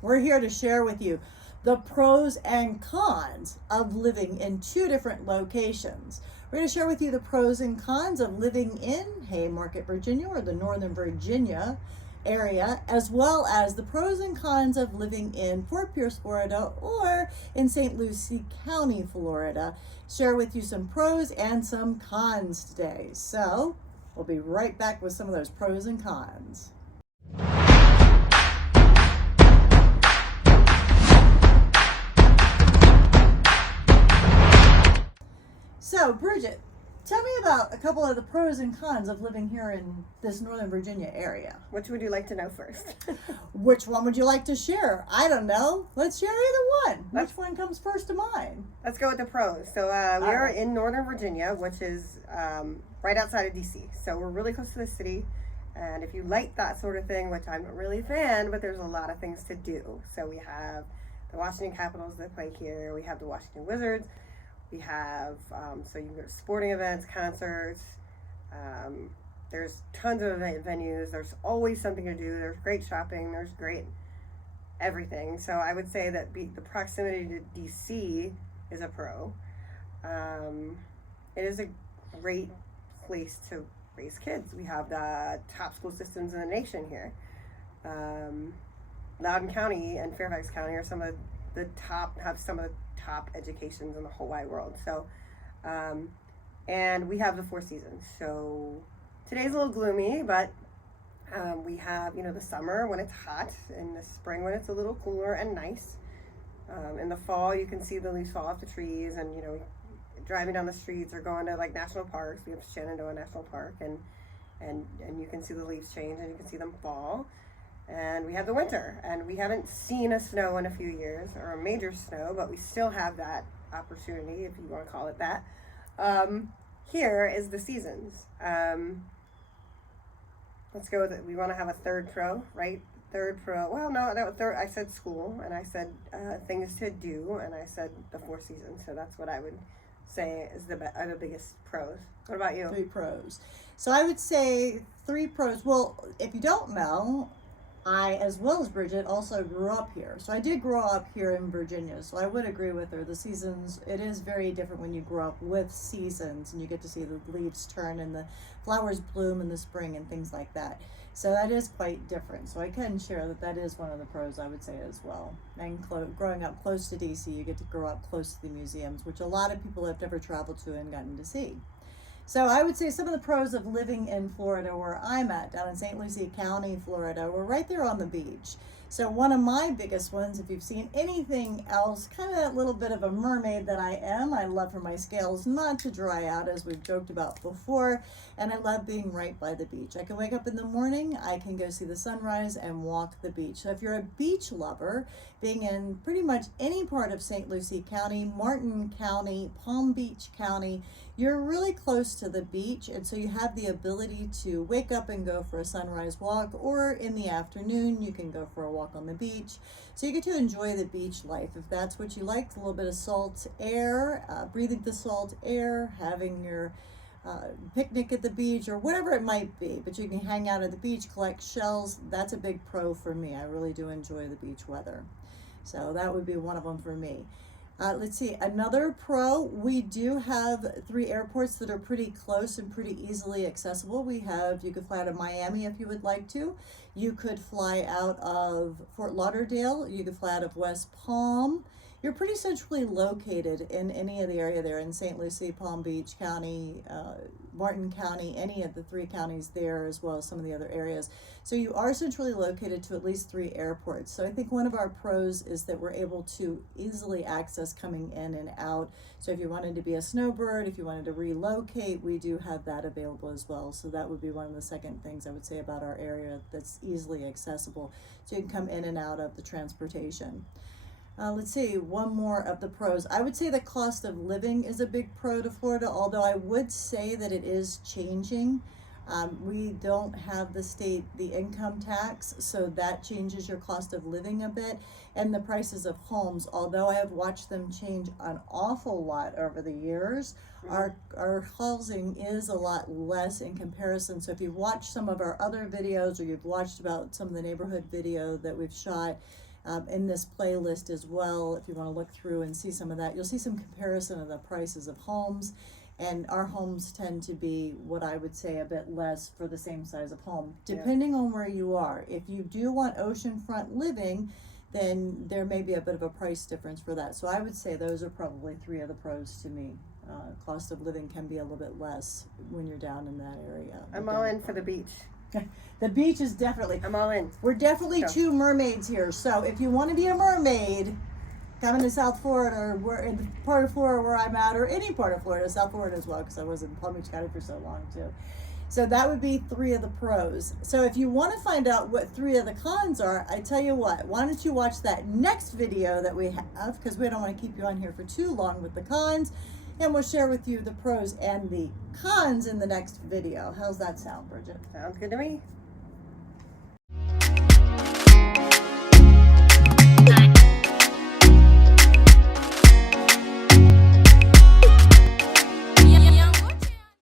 We're here to share with you the pros and cons of living in two different locations. We're going to share with you the pros and cons of living in Haymarket, Virginia, or the Northern Virginia area, as well as the pros and cons of living in Fort Pierce, Florida, or in St. Lucie County, Florida. Share with you some pros and some cons today. So we'll be right back with some of those pros and cons. So, Bridget, tell me about a couple of the pros and cons of living here in this Northern Virginia area. Which would you like to know first? Which one would you like to share? I don't know. Let's share either one. Which one comes first to mind? Let's go with the pros. So we are in Northern Virginia, which is right outside of DC. So we're really close to the city. And if you like that sort of thing, which I'm not really a fan, but there's a lot of things to do. So we have the Washington Capitals that play here. We have the Washington Wizards. We have, so you can go to sporting events, concerts. There's tons of event venues. There's always something to do. There's great shopping. There's great everything. So I would say that the proximity to DC is a pro. It is a great place to raise kids. We have the top school systems in the nation here. Loudoun County and Fairfax County are some of the top educations in the whole wide world. So, and we have the 4 seasons. So today's a little gloomy, but we have, the summer when it's hot, and the spring when it's a little cooler and nice. In the fall, you can see the leaves fall off the trees, and driving down the streets or going to like national parks. We have Shenandoah National Park, and you can see the leaves change and you can see them fall. And we have the winter, and we haven't seen a snow in a few years, or a major snow, but we still have that opportunity, if you want to call it that. Here is the seasons. Let's go with it. We want to have a third pro, right? Third pro. Well, no, I said school, and I said things to do, and I said the 4 seasons. So that's what I would say is are the biggest pros. What about you? 3 pros. So I would say 3 pros. Well, if you don't know, I, as well as Bridget, also grew up here. So I did grow up here in Virginia. So I would agree with her. The seasons, it is very different when you grow up with seasons and you get to see the leaves turn and the flowers bloom in the spring and things like that. So that is quite different. So I can share that is one of the pros, I would say, as well. And growing up close to DC, you get to grow up close to the museums, which a lot of people have never traveled to and gotten to see. So I would say some of the pros of living in Florida, where I'm at, down in St. Lucie County, Florida, we're right there on the beach. So one of my biggest ones, if you've seen anything else, kind of that little bit of a mermaid that I am, I love for my scales not to dry out, as we've joked about before, and I love being right by the beach. I can wake up in the morning, I can go see the sunrise and walk the beach. So if you're a beach lover, being in pretty much any part of St. Lucie County, Martin County, Palm Beach County, you're really close to the beach, and so you have the ability to wake up and go for a sunrise walk, or in the afternoon you can go for a walk on the beach. So you get to enjoy the beach life if that's what you like. A little bit of salt air, breathing the salt air, having your picnic at the beach, or whatever it might be, but you can hang out at the beach, collect shells. That's a big pro for me. I really do enjoy the beach weather. So that would be one of them for me. Let's see, another pro, we do have 3 airports that are pretty close and pretty easily accessible. You could fly out of Miami if you would like to. You could fly out of Fort Lauderdale. You could fly out of West Palm. You're pretty centrally located in any of the area there in St. Lucie, Palm Beach County, Martin County, any of the 3 counties there, as well as some of the other areas. So you are centrally located to at least 3 airports. So I think one of our pros is that we're able to easily access coming in and out. So if you wanted to be a snowbird, if you wanted to relocate, we do have that available as well. So that would be one of the second things I would say about our area that's easily accessible. So you can come in and out of the transportation. Let's see, one more of the pros. I would say the cost of living is a big pro to Florida, although I would say that it is changing. We don't have the income tax, so that changes your cost of living a bit. And the prices of homes, although I have watched them change an awful lot over the years, our housing is a lot less in comparison. So if you've watched some of our other videos, or you've watched about some of the neighborhood video that we've shot, in this playlist as well. If you want to look through and see some of that, you'll see some comparison of the prices of homes. And our homes tend to be what I would say a bit less for the same size of home, depending on where you are. If you do want oceanfront living, then there may be a bit of a price difference for that. So I would say those are probably three of the pros to me. Cost of living can be a little bit less when you're down in that area. I'm all in for the beach. The beach is definitely. I'm all in. We're definitely Go. two mermaids here. So if you want to be a mermaid, coming to South Florida, or we're in the part of Florida where I'm at, or any part of Florida, South Florida as well, because I was in Palm Beach County for so long too. So that would be three of the pros. So if you want to find out what three of the cons are, I tell you what, why don't you watch that next video that we have, because we don't want to keep you on here for too long with the cons, and we'll share with you the pros and the cons in the next video. How's that sound, Bridget? Sounds good to me.